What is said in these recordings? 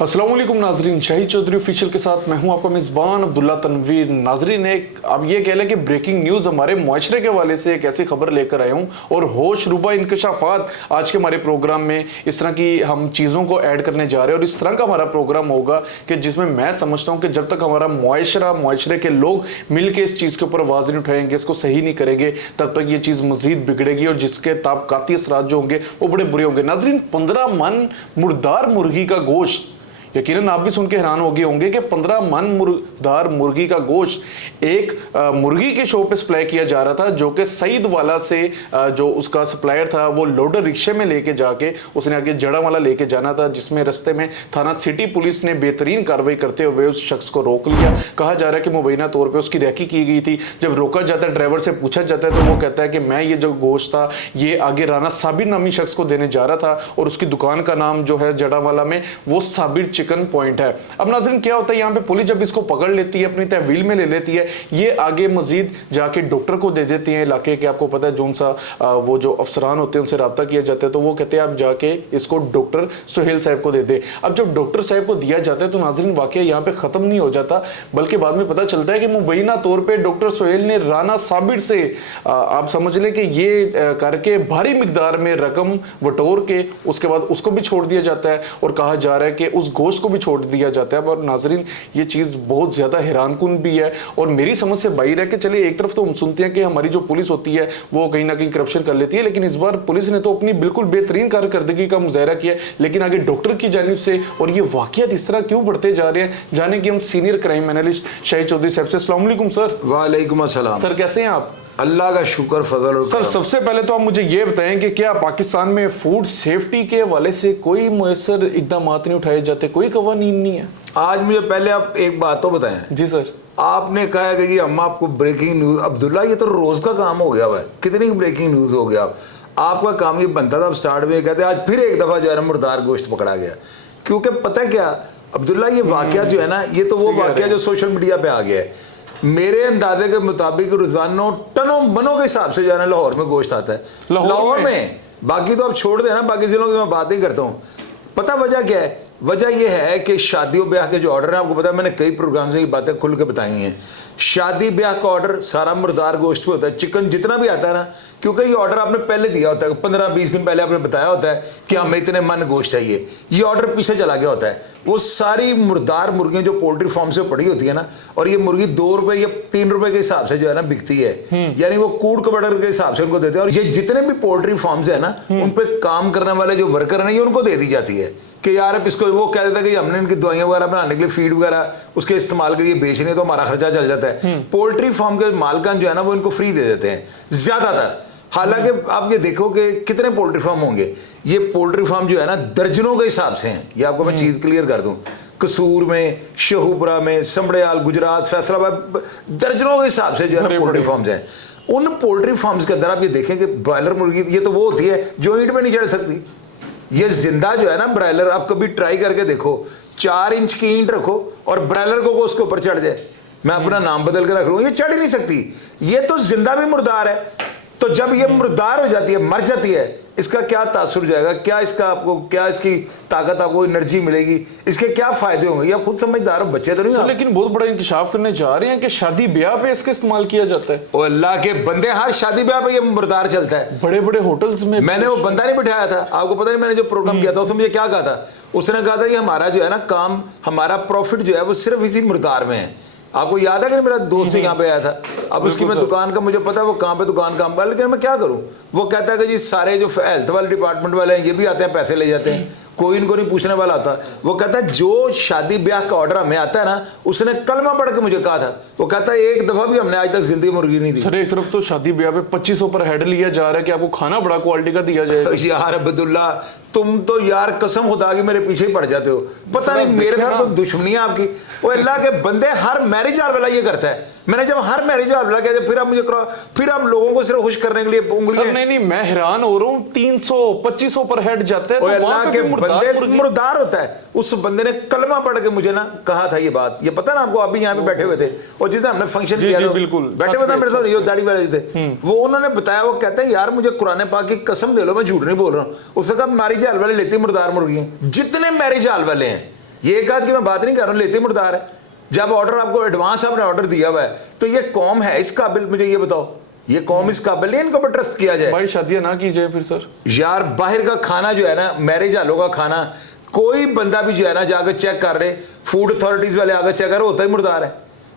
अस्सलाम वालेकुम नाजरीन, शाहिद चौधरी ऑफिशियल के साथ मैं हूं आपका मेज़बान अब्दुल्ला तनवीर। नाजरीन, एक अब ये कह लें कि ब्रेकिंग न्यूज़ हमारे मुआशरे के हवाले से एक ऐसी खबर लेकर आया हूं और होश रुबा इंकशाफात आज के हमारे प्रोग्राम में इस तरह की हम चीज़ों को ऐड करने जा रहे हैं और इस तरह का हमारा प्रोग्राम होगा कि जिसमें मैं समझता हूँ कि जब तक हमारा मुआशरे के लोग मिल के इस चीज़ के ऊपर आवाज़ नहीं उठाएंगे, इसको सही नहीं करेंगे, तब तक ये चीज़ मजीद बिगड़ेगी और जिसके ताबकाती असरात जो होंगे वो बड़े बुरे होंगे। नाजरीन, 15 मन मुर्दार मुर्गी का गोश्त, यकीनन आप भी सुन के हैरान हो गए होंगे कि 15 मन मुर्दार मुर्गी का गोश्त एक मुर्गी के शो पे सप्लाई किया जा रहा था, जो कि सईद वाला से जो उसका सप्लायर था वो लोडर रिक्शे में लेके जाके उसने आगे जड़ा वाला लेके जाना था, जिसमें रस्ते में थाना सिटी पुलिस ने बेहतरीन कार्रवाई करते हुए उस शख्स को रोक लिया। कहा जा रहा है कि मुबैना तौर पर उसकी रैकी की गई थी। जब रोका जाता है, ड्राइवर से पूछा जाता है तो वो कहता है कि मैं ये जो गोश्त था ये आगे राना साबिर नामी शख्स को देने जा रहा था और उसकी दुकान का नाम जो है जड़ा वाला में वो साबिर चिकन पॉइंट है। अब नाज़रीन, क्या होता है यहाँ पे पुलिस जब इसको पकड़ लेती है, अपनी तहवील में ले लेती है, ये आगे मजीद जाके डॉक्टर को दे देती है इलाके के। आपको पता है जो सा वो जो अफसरान होते हैं उनसे रब्ता किया जाता है, तो वो कहते हैं आप जाके इसको डॉक्टर सुहेल साहब को दे दे। अब जब डॉक्टर साहब को दिया जाता है तो नाज़रीन वाकया यहाँ पे खत्म नहीं हो जाता, बल्कि बाद में पता चलता है कि मुबैना तौर पर डॉक्टर सुहेल ने राना साबिर से आप समझ लें कि ये करके भारी मिकदार में रकम बटोर के उसके बाद उसको भी छोड़ दिया जाता है और कहा जा रहा है कि उस गोश्त को भी छोड़ दिया जाता है। और नाजरीन, ये चीज बहुत ज्यादा हैरानकुन भी है और मेरी समझ से बाहर है कि चलिए एक तरफ तो हम सुनते हैं कि हमारी जो पुलिस होती है वो कहीं ना कहीं करप्शन कर लेती है, लेकिन इस बार पुलिस ने तो अपनी बिल्कुल बेहतरीन कारकर्दगी का मुजाहरा किया, लेकिन आगे डॉक्टर की जानिब से और ये वाकयात इस तरह क्यों बढ़ते जा रहे हैं, जाने कि हम senior crime analyst Shahid Chaudhary साहब से। अस्सलाम वालेकुम सर। वालेकुम अस्सलाम सर, कैसे हैं आप? अल्लाह का शुक्र फजल। सर, सबसे पहले तो आप मुझे ये बताएं कि क्या पाकिस्तान में फूड सेफ्टी के हवाले से कोई मुयसर इकदाम नहीं उठाए जाते, कोई कवानीन नहीं है? आज मुझे पहले आप एक बात तो बताएं। जी सर। आपने कहा है कि हम आपको ब्रेकिंग न्यूज, अब्दुल्ला ये तो रोज का काम हो गया हुआ है, कितनी ब्रेकिंग न्यूज हो गया। आपका काम ये बनता था, आप स्टार्ट में कहते आज फिर एक दफा जो है ना मुर्दार गोश्त पकड़ा गया, क्योंकि पता क्या अब्दुल्ला, ये वाकया जो है ना, ये तो वो वाकया जो सोशल मीडिया पे आ गया है। मेरे अंदाजे के मुताबिक रोजाना टनों मनों के हिसाब से जो है ना लाहौर में गोश्त आता है, लाहौर में। बाकी तो आप छोड़ देना, बाकी जिलों की मैं बात ही करता हूँ। पता वजह क्या है? वजह यह है कि शादियों ब्याह के जो ऑर्डर है, आपको पता है मैंने कई प्रोग्राम से ये बातें खुल के बताई हैं। शादी ब्याह का ऑर्डर सारा मुर्दार गोश्त पे होता है, चिकन जितना भी आता है ना, क्योंकि ये ऑर्डर आपने पहले दिया होता है, 15-20 दिन पहले आपने बताया होता है कि हमें इतने मन गोश्त चाहिए, ये ऑर्डर पीछे चला गया होता है। वो सारी मुर्दार मुर्गियां जो पोल्ट्री फार्म से पड़ी होती है ना, और ये मुर्गी 2 रुपए या 3 रुपए के हिसाब से जो है ना बिकती है, यानी वो कूड़ कबड़ के हिसाब से उनको देते हैं। और ये जितने भी पोल्ट्री फार्म्स है ना, उन पर काम करने वाले जो वर्कर है ये उनको दे दी जाती है कि यार अब इसको, वो कह देता है कि हमने इनकी दवाइयां वगैरह बनाने के लिए फीड वगैरह उसके इस्तेमाल के लिए बेचनी है तो हमारा खर्चा चल जाता है। पोल्ट्री फार्म के मालकान जो है ना वो इनको फ्री दे देते हैं ज्यादातर। हालांकि आप ये देखो कि कितने पोल्ट्री फार्म होंगे, ये पोल्ट्री फार्म जो है ना दर्जनों के हिसाब से हैं। ये आपको मैं चीज क्लियर कर दूं, कसूर में, शहूपुरा में, समड़याल, गुजरात, फैसलाबाद, दर्जनों के हिसाब से जो है ना पोल्ट्री फार्म्स हैं। उन पोल्ट्री फार्म्स के अंदर आप ये देखें कि ब्रॉयलर मुर्गी ये तो वो होती है जो ईंट में नहीं चढ़ सकती। ये जिंदा जो है ना ब्रॉयलर, आप कभी ट्राई करके देखो, 4 इंच की ईंट रखो और ब्रॉयलर को उसके ऊपर चढ़ जाए, मैं अपना नाम बदल के रख लूँ, ये चढ़ ही नहीं सकती। ये तो जिंदा भी मुर्दार है। तो जब ये मुर्दार हो जाती है, मर जाती है, इसका क्या तासुर जाएगा, क्या इसका आपको, क्या इसकी ताकत, आपको एनर्जी मिलेगी, इसके क्या फायदे होंगे, ये आप खुद समझदार हो, बच्चे तो नहीं हो। लेकिन बहुत बड़ा इंकशाफ करने जा रहे हैं कि शादी ब्याह पे इसका इस्तेमाल किया जाता है। ओ अल्लाह के बंदे, हर शादी ब्याह पे ये मुर्दार चलता है। बड़े बड़े होटल्स में मैंने वो बंदा नहीं बिठाया था, आपको पता नहीं, मैंने जो प्रोग्राम किया था उसमें मुझे क्या कहा था, उसने कहा था कि हमारा जो है ना काम, हमारा प्रॉफिट जो है वो सिर्फ इसी मुर्दार में है। आपको याद है कि मेरा दोस्त यहाँ पे आया था, अब उसकी मैं दुकान का मुझे पता है वो कहाँ पे दुकान काम कर, लेकिन मैं क्या करूँ। वो कहता है कि जी सारे जो हेल्थ वाले डिपार्टमेंट वाले हैं ये भी आते हैं, पैसे ले जाते हैं, कोई इनको नहीं पूछने वाला आता। वो कहता है जो शादी ब्याह का ऑर्डर हमें आता है ना, उसने कलमा पढ़ के मुझे कहा था, वो कहता है एक दफा भी हमने आज तक जिंदगी मुर्गी नहीं दी। सर, एक तरफ तो शादी ब्याह पे 2500 पर हेड लिया जा रहा है कि आपको खाना बड़ा क्वालिटी का दिया जाएगा। यार अब्दुल्ला तुम तो यार कसम खुदा की मेरे पीछे ही पड़ जाते हो। पता नहीं मेरे साथ तो दुश्मनी है आपकी। वो अल्लाह के बंदे, हर मैरिज हाल वाला ये करता है। मैंने जब हर मैरिज हाल वाला कहते फिर आप मुझे करो, फिर आप लोगों को सिर्फ खुश करने के लिए सर नहीं मैं हैरान हो रहा हूँ, 300-2500 पर हेड जाते हैं, तो वहां अल्लाह पे के भी बंदे मुर्दार होता है। उस बंदे ने कलमा पढ़ के मुझे ना कहा था ये बात, ये पता ना आपको, आप भी यहाँ पे बैठे हुए थे और जिस दिन हमने फंक्शन किया था बिल्कुल बैठे हुए थे मेरे साथ, ये दाढ़ी वाले थे, वो उन्होंने बताया, वो कहते हैं यार मुझे कुरान पाक की कसम दे लो, मैं झूठ नहीं बोल रहा हूँ। उसने कहा मैरिज हाल वाले लेती मुर्दार मुर्गी, जितने मैरिज हाल वाले हैं, ये एक आध की मैं बात नहीं कर रहा हूँ, लेती मुर्दार है। जब ऑर्डर आपको एडवांस आपने ऑर्डर दिया हुआ है तो ये कौम है इस काबिल, मुझे ये बताओ, ये कौम इस काबिल नहीं इनको पर ट्रस्ट किया जाए? भाई शादियां ना की जाए फिर सर। यार बाहर का खाना जो है ना, मैरिज हालों का खाना, कोई बंदा भी जो है ना जाकर चेक कर रहे, फूड अथॉरिटीज वाले आकर चेक कर रहे, होता ही मुर्दार है।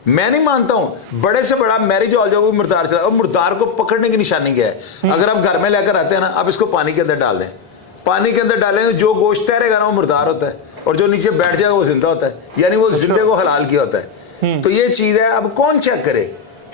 मैं नहीं मानता हूं बड़े से बड़ा मैरिज हॉल जो वो मुर्दार चला, और मुर्दार को पकड़ने की निशानी क्या है? अगर आप घर में लेकर आते हैं ना, आप इसको पानी के अंदर डाल दें, पानी के अंदर डालेंगे, जो गोश्त तैरेगा ना वो मुर्दार होता है, और जो नीचे बैठ जाएगा वो जिंदा होता है, यानी वो जिंदे को हलाल किया होता है। तो ये चीज है। अब कौन चेक करे?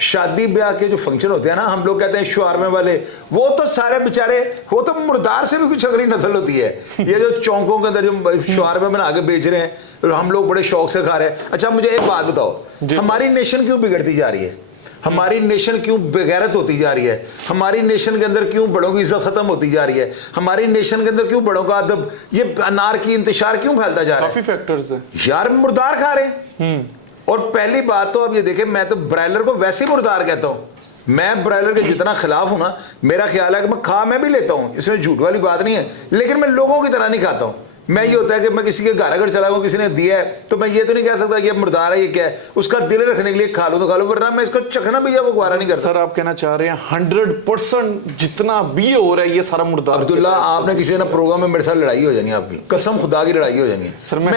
शादी ब्याह के जो फंक्शन होते हैं ना, हम लोग कहते हैं शवारमे वाले, वो तो सारे बेचारे, वो तो मुर्दार से भी कुछ अगली नस्ल होती है। ये जो चौकों के अंदर जो शवारमे बना के बेच रहे हैं, हम लोग बड़े शौक से खा रहे हैं। अच्छा मुझे एक बात बताओ, हमारी नेशन क्यों बिगड़ती जा रही है? हमारी नेशन क्यों बेगैरत होती जा रही है? हमारी नेशन के अंदर क्यों बड़ों की इज्जत खत्म होती जा रही है? हमारी नेशन के अंदर क्यों बड़ों का अदब, ये अनार की इंतशार क्यों फैलता जा रहा है? काफी फैक्टर्स है यार, मुर्दार खा रहे हैं। और पहली बात तो अब ये देखें, मैं तो ब्रायलर को वैसे ही मुर्दार कहता हूं। मैं ब्रायलर के जितना खिलाफ हूं ना, मेरा ख्याल है कि मैं खा मैं भी लेता हूं, इसमें झूठ वाली बात नहीं है, लेकिन मैं लोगों की तरह नहीं खाता हूं। मैं ये होता है कि मैं किसी के घर अगर चला गया, किसी ने दिया है, तो मैं ये तो नहीं कह सकता कि ये मुर्दार है, ये क्या है, उसका दिल रखने के लिए खा लो तो खा लो, वरना मैं इसको चखना भी वो गवारा नहीं करता। सर आप कहना चाह रहे हैं 100% जितना भी हो रहा है ये सारा मुर्दार? अब्दुल्ला, आपने किसी ना प्रोग्राम में मेरे साथ लड़ाई हो जानी है आपकी, कसम खुदा की लड़ाई हो जानी है। सर मैं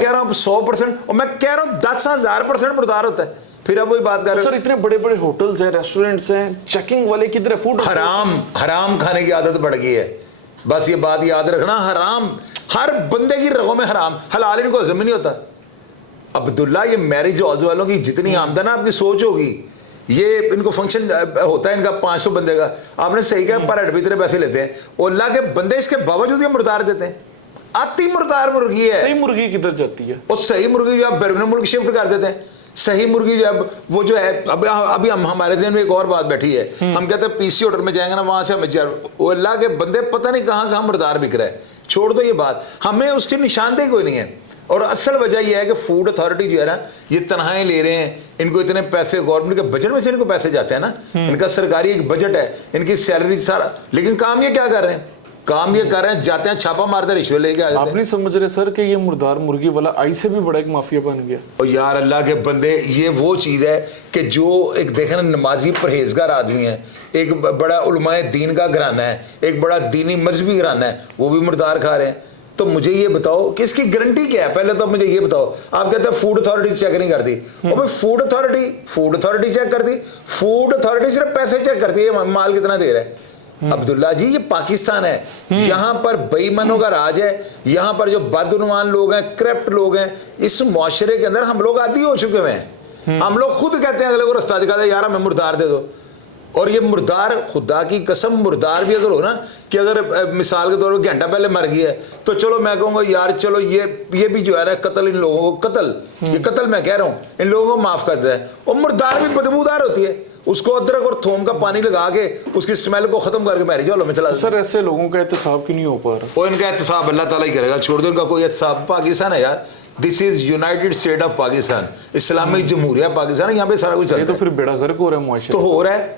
कह रहा हूँ 100%, और मैं कह रहा हूँ 10,000% मुर्दार होता है। फिर आप वही बात कर रहे हो। सर इतने बड़े बड़े होटल्स हैं, रेस्टोरेंट्स हैं, चेकिंग वाले किधर है? फूड हराम खाने की आदत बढ़ गई है, बस ये बात याद रखना। हराम, हर बंदे की रगों में हराम, हलाल इनको हजम नहीं होता। अब्दुल्ला, ये मैरिज हॉल्स वालों की जितनी आमदन आपकी सोच होगी, ये इनको फंक्शन होता है इनका 500 बंदे का, आपने सही कहा, पर हेड भी इतने पैसे लेते हैं, और अल्लाह के बंदे इसके बावजूद ये मुर्दार देते हैं। आती मुर्दार मुर्गी है। सही मुर्गी किधर जाती है? और सही मुर्गी जो आप बैरून मुल्क शिफ्ट कर देते हैं, सही मुर्गी जो है वो जो है, अभी हम हमारे दिन में एक और बात बैठी है, हम कहते हैं पीसी होटल में जाएंगे ना, वहां से हमें वो अल्लाह के बंदे पता नहीं कहां कहां मुर्दार बिक रहा है। छोड़ दो ये बात, हमें उसकी निशानदेही कोई नहीं है। और असल वजह यह है कि फूड अथॉरिटी जो है ना, ये तनख्वाहें ले रहे हैं, इनको इतने पैसे गवर्नमेंट के बजट में से इनको पैसे जाते हैं ना, इनका सरकारी एक बजट है, इनकी सैलरी सारा, लेकिन काम ये क्या कर रहे हैं? काम ये कर रहे हैं, जाते हैं छापा मारते रिश्वत लेके आ जाते हैं। आप नहीं समझ रहे सर कि ये मुर्दार मुर्गी वाला आई से भी बड़ा एक माफिया बन गया? और यार अल्लाह के बंदे, ये वो चीज़ है कि जो एक देखे ना, नमाजी परहेजगार आदमी है, एक बड़ा उलमाए दीन का घराना है, एक बड़ा दीनी मजहबी घराना है, वो भी मुर्दार खा रहे हैं। तो मुझे ये बताओ कि इसकी गारंटी क्या है? पहले तो मुझे ये बताओ, आप कहते हैं फूड अथॉरिटी चेक नहीं करती, और भाई फूड अथॉरिटी चेक करती, फूड अथॉरिटी सिर्फ पैसे चेक करती है, माल कितना दे रहा है। अब्दुल्ला जी, ये पाकिस्तान है, यहां पर बेईमानों का राज है, यहां पर जो बदउनवान लोग हैं, करप्ट लोग हैं, इस मुआशरे के अंदर हम लोग आदी हो चुके हैं। हम लोग खुद कहते हैं अगले को रास्ता दिखाते हैं, यार हमें मुर्दार दे दो। और ये मुर्दार, खुदा की कसम, मुर्दार भी अगर हो ना, कि अगर मिसाल के तौर पर घंटा पहले मर गई है, तो चलो मैं कहूँगा यार चलो ये भी जो है ना, कत्ल इन लोगों को, ये कत्ल मैं कह रहा हूँ, इन लोगों को माफ कर देता है। और मुर्दार भी बदबूदार होती है, उसको अदरक और थोम का पानी लगा के उसकी स्मेल को खत्म करके मैरिज हॉल में चला। सर ऐसे लोगों का एहतसाब क्यों नहीं हो पा रहा? वो इनका एहतसाब अल्लाह ताला ही करेगा, छोड़ दो इनका कोई एहतसाब। पाकिस्तान है यार, this is United State of Pakistan, Islamic जमहूरिया पाकिस्तान, यहाँ पे सारा कुछ चलता है। तो फिर बेड़ा गर्क हो रहा है मुआशरे। तो हो रहा है,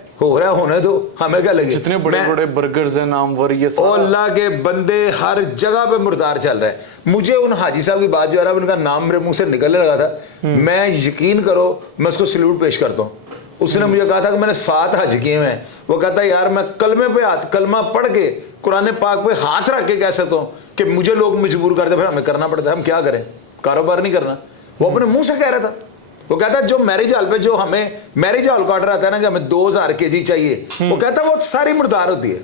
होने दो, हमें क्या लगे? जितने बड़े बड़े बर्गर्स हैं, नामवर, ये सारा, अल्लाह के बंदे हर जगह पे मुर्दार चल रहा है। मुझे उन हाजी साहब की बात जो है, उनका नाम मेरे मुंह से निकलने लगा था, मैं यकीन करो मैं उसको सल्यूट पेश करता हूँ। उसने मुझे कहा था कि मैंने 7 हज किए हैं, वो कहता है यार मैं कलमे पे कलमा पढ़ के कुरान पाक पे हाथ रख के कह सकता हूँ कि मुझे लोग मजबूर करते, फिर हमें करना पड़ता है, हम क्या करें, कारोबार नहीं करना। वो अपने मुंह से कह रहा था। वो कहता है जो मैरिज हॉल पे जो हमें मैरिज हॉल का ऑर्डर आता है ना कि हमें 2000 kg चाहिए, वो कहता है वो सारी मुर्दार होती है।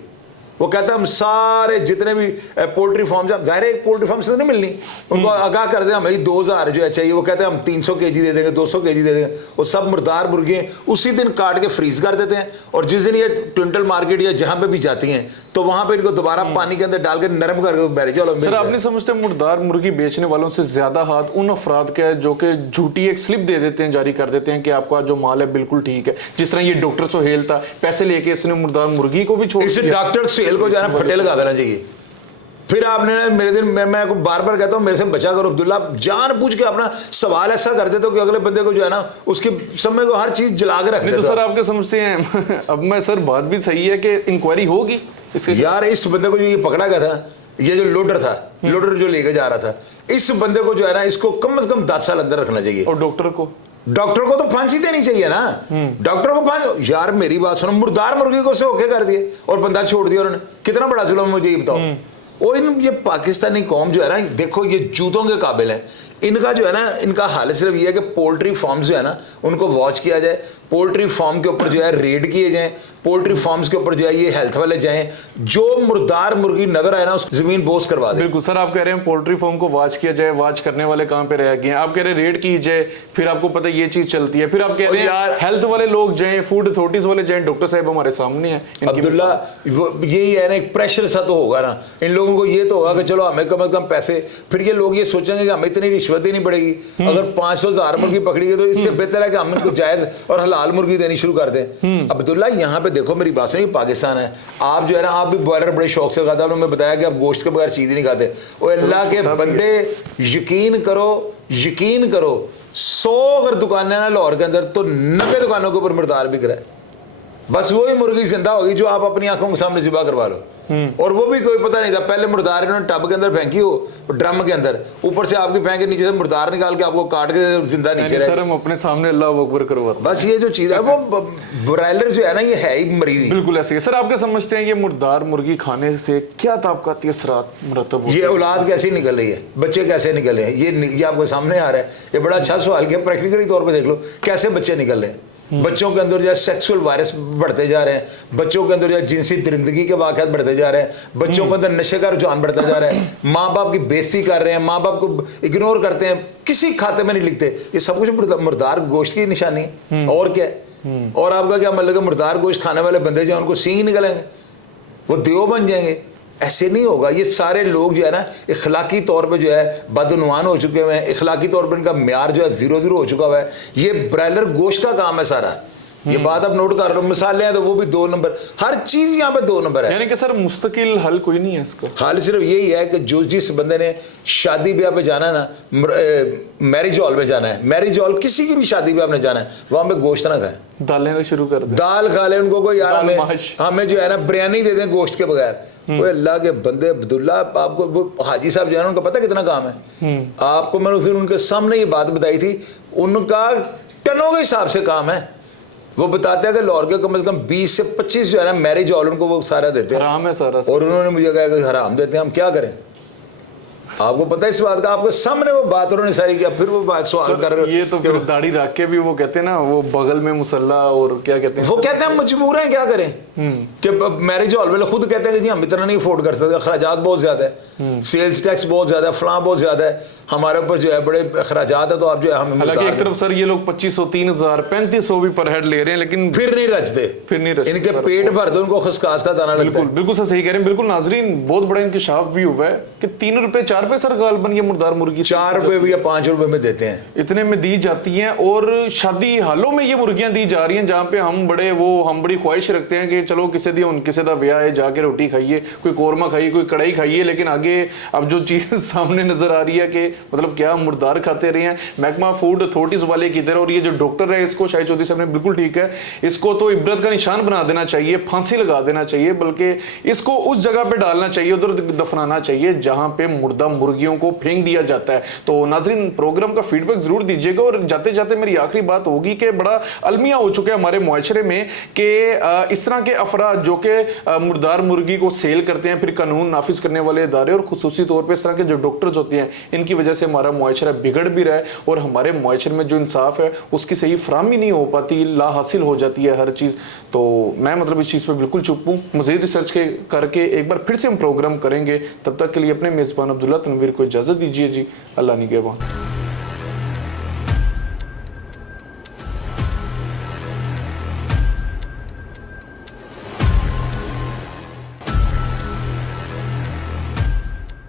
वो कहता है हम सारे जितने भी पोल्ट्री फार्म, जाहिर है पोल्ट्री फार्म से तो नहीं मिलनी, उनको आगाह कर दे हमें 2000 जो है चाहिए, वो कहते हैं हम 300 kg दे देंगे, 200 kg दे देंगे। वो सब मुर्दार मुर्गियाँ उसी दिन काट के फ्रीज कर देते हैं, और जिस दिन ये ट्विंटल मार्केट या जहाँ पे भी जाती हैं तो वहां पे इनको दोबारा पानी के अंदर डाल के नरम करके बैठ जाओ। सर आप नहीं समझते मुर्दार मुर्गी बेचने वालों से ज्यादा हाथ उन अफराद का है जो कि झूठी एक स्लिप दे देते हैं, जारी कर देते हैं कि आपका जो माल है बिल्कुल ठीक है। जिस तरह ये डॉक्टर सुहेल था, पैसे लेके इसने मुर्दार मुर्गी को भी छोड़ इस दिया। डॉक्टर सुहेल को जाना फटे लगा देना चाहिए। फिर आपने मेरे दिन मैं आपको बार बार कहता हूं मेरे से बचा करो अब्दुल्ला, जान पूछ के अपना सवाल ऐसा कर देते हो कि अगले बंदे को जो है ना उसके समय को हर चीज जला के रख देते हो। तो सर आपके समझते हैं अब मैं सर बात भी सही है कि इंक्वायरी होगी इसके। यार इस बंदे को जो ये पकड़ा गया था, ये जो लोडर था, लोडर जो लेके जा रहा था, इस बंदे को जो है ना इसको कम से कम 10 साल अंदर रखना चाहिए। और डॉक्टर को तो फांसी देनी चाहिए ना। डॉक्टर को फांसी, यार मेरी बात सुनो, मुर्दार मुर्गी को ओके कर दिए और बंदा छोड़ दिया उन्होंने, कितना बड़ा जुल्म मुझे ये बताओ। और ये पाकिस्तानी कौम जो है ना, देखो ये जूतों के काबिल है। इनका जो है ना, इनका हाल सिर्फ ये है कि पोल्ट्री फार्म्स जो है ना उनको वॉच किया जाए, पोल्ट्री फार्म के ऊपर जो है रेड किए जाएं, पोल्ट्री फार्म्स के ऊपर जो है ये हेल्थ वाले जाएं, जो मुर्दार मुर्गी नजर आए ना उस जमीन बोस करवा दे। बिल्कुल सर, आप कह रहे हैं पोल्ट्री फार्म को वॉच किया जाए, वॉच करने वाले कहां पे रह गए हैं। आप कह रहे हैं रेड की जाए, फिर आपको पता है ये चीज चलती है। फिर आप कह रहे हैं हेल्थ वाले लोग जाएं, फूड अथॉरिटीज वाले जाएं। डॉक्टर साहब हमारे सामने हैं। अब्दुल्ला यही है ना, एक प्रेशर सा तो होगा ना इन लोगों को, ये तो होगा कि चलो हमें कम से कम पैसे, फिर ये लोग ये सोचेंगे कि हमें इतनी रिश्वत देनी पड़ेगी। अगर 500,000 मुर्गी पकड़ी गई तो इससे बेहतर है कि हम इनको जायज और हलाल मुर्गी देनी शुरू कर दें। अब्दुल्ला यहाँ पे देखो, मेरी बात सुनिए, पाकिस्तान है, आप जो है ना आप भी बॉयलर बड़े शौक से खाते हैं, आपने बताया कि आप गोश्त के बगैर चीज ही नहीं खाते। और अल्लाह के बंदे यकीन करो 100 अगर दुकानें ना लाहौर के अंदर तो 90 दुकानों के ऊपर मुर्दार बिक रहा है। बस वही मुर्गी जिंदा होगी जो आप अपनी आंखों के सामने ज़िबा करवा लो। और वो भी कोई पता नहीं था, पहले मुर्दार इन्होंने टब के अंदर फेंकी हो, ड्रम के अंदर, ऊपर से आपकी फेंक के नीचे से मुर्दार निकाल के आपको काट के जिंदा नीचे सर हम अपने सामने अल्लाह अकबर करवाते। बस ये जो चीज है वो ब्रायलर जो है ना, ये है ही मरी। बिल्कुल ऐसे ही। सर आप क्या समझते हैं ये मुर्दार मुर्गी खाने से क्या ताबकाती असरात मुरतब होते हैं? ये औलाद कैसी निकल रही है, बच्चे कैसे निकल रहे हैं, ये आपको सामने आ रहा है। ये बड़ा अच्छा सवाल किया, प्रैक्टिकली तौर पर देख लो कैसे बच्चे निकल रहे हैं। बच्चों के अंदर जो है सेक्सुअल वायरस बढ़ते जा रहे हैं, बच्चों के अंदर जो है जिनसी दरिंदगी के वाक़यात बढ़ते जा रहे हैं, बच्चों के अंदर नशे का रुझान बढ़ता जा रहा है, माँ बाप की बेइज्जती कर रहे हैं, माँ बाप को इग्नोर करते हैं, किसी खाते में नहीं लिखते। ये सब कुछ मुर्दार गोश्त की निशानी है, और क्या है। और आपका क्या मतलब, मुर्दार गोश्त खाने वाले बंदे जो है उनको सींग निकलेंगे, वो देव बन जाएंगे? ऐसे नहीं होगा। ये सारे लोग जो है ना इखलाकी तौर पे जो है बदनुमान हो चुके हुए हैं, इखलाकी तौर पे इनका म्यार जो है 0-0 हो चुका हुआ है। ये ब्रायलर गोश्त का काम है सारा। ये बात आप नोट कर लो, मिसालें हैं तो वो भी 2 नंबर, हर चीज यहाँ पे 2 नंबर है। यानी कि सर मुस्तकिल हल कोई नहीं है इसका। हाल सिर्फ यही है कि जो जिस बंदे ने शादी ब्याह पे जाना है ना, मैरिज हॉल में जाना है, मैरिज हॉल किसी की भी शादी ब्याह में जाना है, वहां पे गोश्त ना खाए, दालें शुरू कर दे, दाल खा ले उनको कोई, यार हमें जो है ना बिरयानी दे दें गोश्त के बगैर। वो अल्लाह के बंदे, अब्दुल्ला आपको वो हाजी साहब जो है ना उनका पता कितना काम है आपको। मैंने उस दिन उनके सामने ये बात बताई थी, उनका टनों के हिसाब से काम है। वो बताते हैं कि लाहौर के कम से कम 20 से 25 जो है ना मैरिज हॉल उनको वो सारा देते हैं, हराम है सारा। और उन्होंने मुझे कहा कि हराम देते हैं, हम क्या करें? आपको पता है इस बात का, आपके सामने वो बात उन्होंने सारी किया, फिर वो बात सवाल कर रहे हो। ये तो फिर दाढ़ी रख के भी वो कहते हैं ना, वो बगल में मुसल्ला और क्या कहते हैं, वो कहते हैं हम मजबूर हैं, क्या करें कि मैरिज हॉल वाले खुद कहते हैं कि जी हम इतना नहीं अफोर्ड कर सकते, अखराजात बहुत ज्यादा है, सेल्स टैक्स बहुत ज्यादा है, फलां बहुत ज्यादा है, हमारे ऊपर जो है बड़े अखराजात है, तो आप जो है हमें। हालांकि एक तरफ सर ये लोग 2500, 3000, 3500 भी पर हेड ले रहे हैं, लेकिन फिर नहीं रचते, इनके पेट भर दो, उनको खसकास का दाना लगता है। बिल्कुल सर सही कह रहे हैं। बिल्कुल नाजरीन, बहुत बड़ा इंकशाफ भी हुआ है कि 3 रुपए 4 रुपए सर गालबन ये मुर्दार मुर्गी 4 रुपए भी या 5 रुपए में देते हैं, इतने में दी जाती हैं। और शादी हालों में ये मुर्गियां दी जा रही हैं, जहाँ पे हम बड़ी ख्वाहिश रखते हैं कि चलो किसी दा ब्याह है, जाके रोटी खाइए, कोई कोरमा खाइए, कोई कढ़ाई खाइए, लेकिन आगे अब जो चीज सामने नजर आ रही है कि मतलब क्या मुर्दार खाते रहे हैं। महकमा फूड अथॉरिटीज वाले किधर, और ये जो डॉक्टर है इसको, शाहिद चौधरी साहब ने बिल्कुल ठीक है, इसको तो इबरत का निशान बना देना चाहिए, फांसी लगा देना चाहिए, बल्कि इसको उस जगह पे डालना चाहिए, उधर दफनाना चाहिए जहां पे मुर्दा मुर्गियों को फेंक दिया जाता है। तो नाजरीन प्रोग्राम का फीडबैक जरूर दीजिएगा। और जाते जाते मेरी आखिरी बात होगी कि बड़ा अलमिया हो चुका है हमारे मुआशरे में कि इस तरह के अफराद जो कि मुर्दार मुर्गी को सेल करते हैं, फिर कानून नाफिज करने वाले इदारे और खुसूसी तौर पर इस तरह के जो डॉक्टर्स होते हैं, इनकी वजह से हमारा मुआशरा बिगड़ भी रहा है, और हमारे मुआशरे में जो इंसाफ है उसकी सही फराहमी नहीं हो पाती, ला हासिल हो जाती है हर चीज़। तो मैं मतलब इस चीज़ पे बिल्कुल चुप हूँ। मज़ीद रिसर्च करके एक बार फिर से हम प्रोग्राम करेंगे। तब तक के लिए अपने मेज़बान अब्दुल्ला तनवीर को इजाज़त दीजिए जी। अल्लाह निगहबान।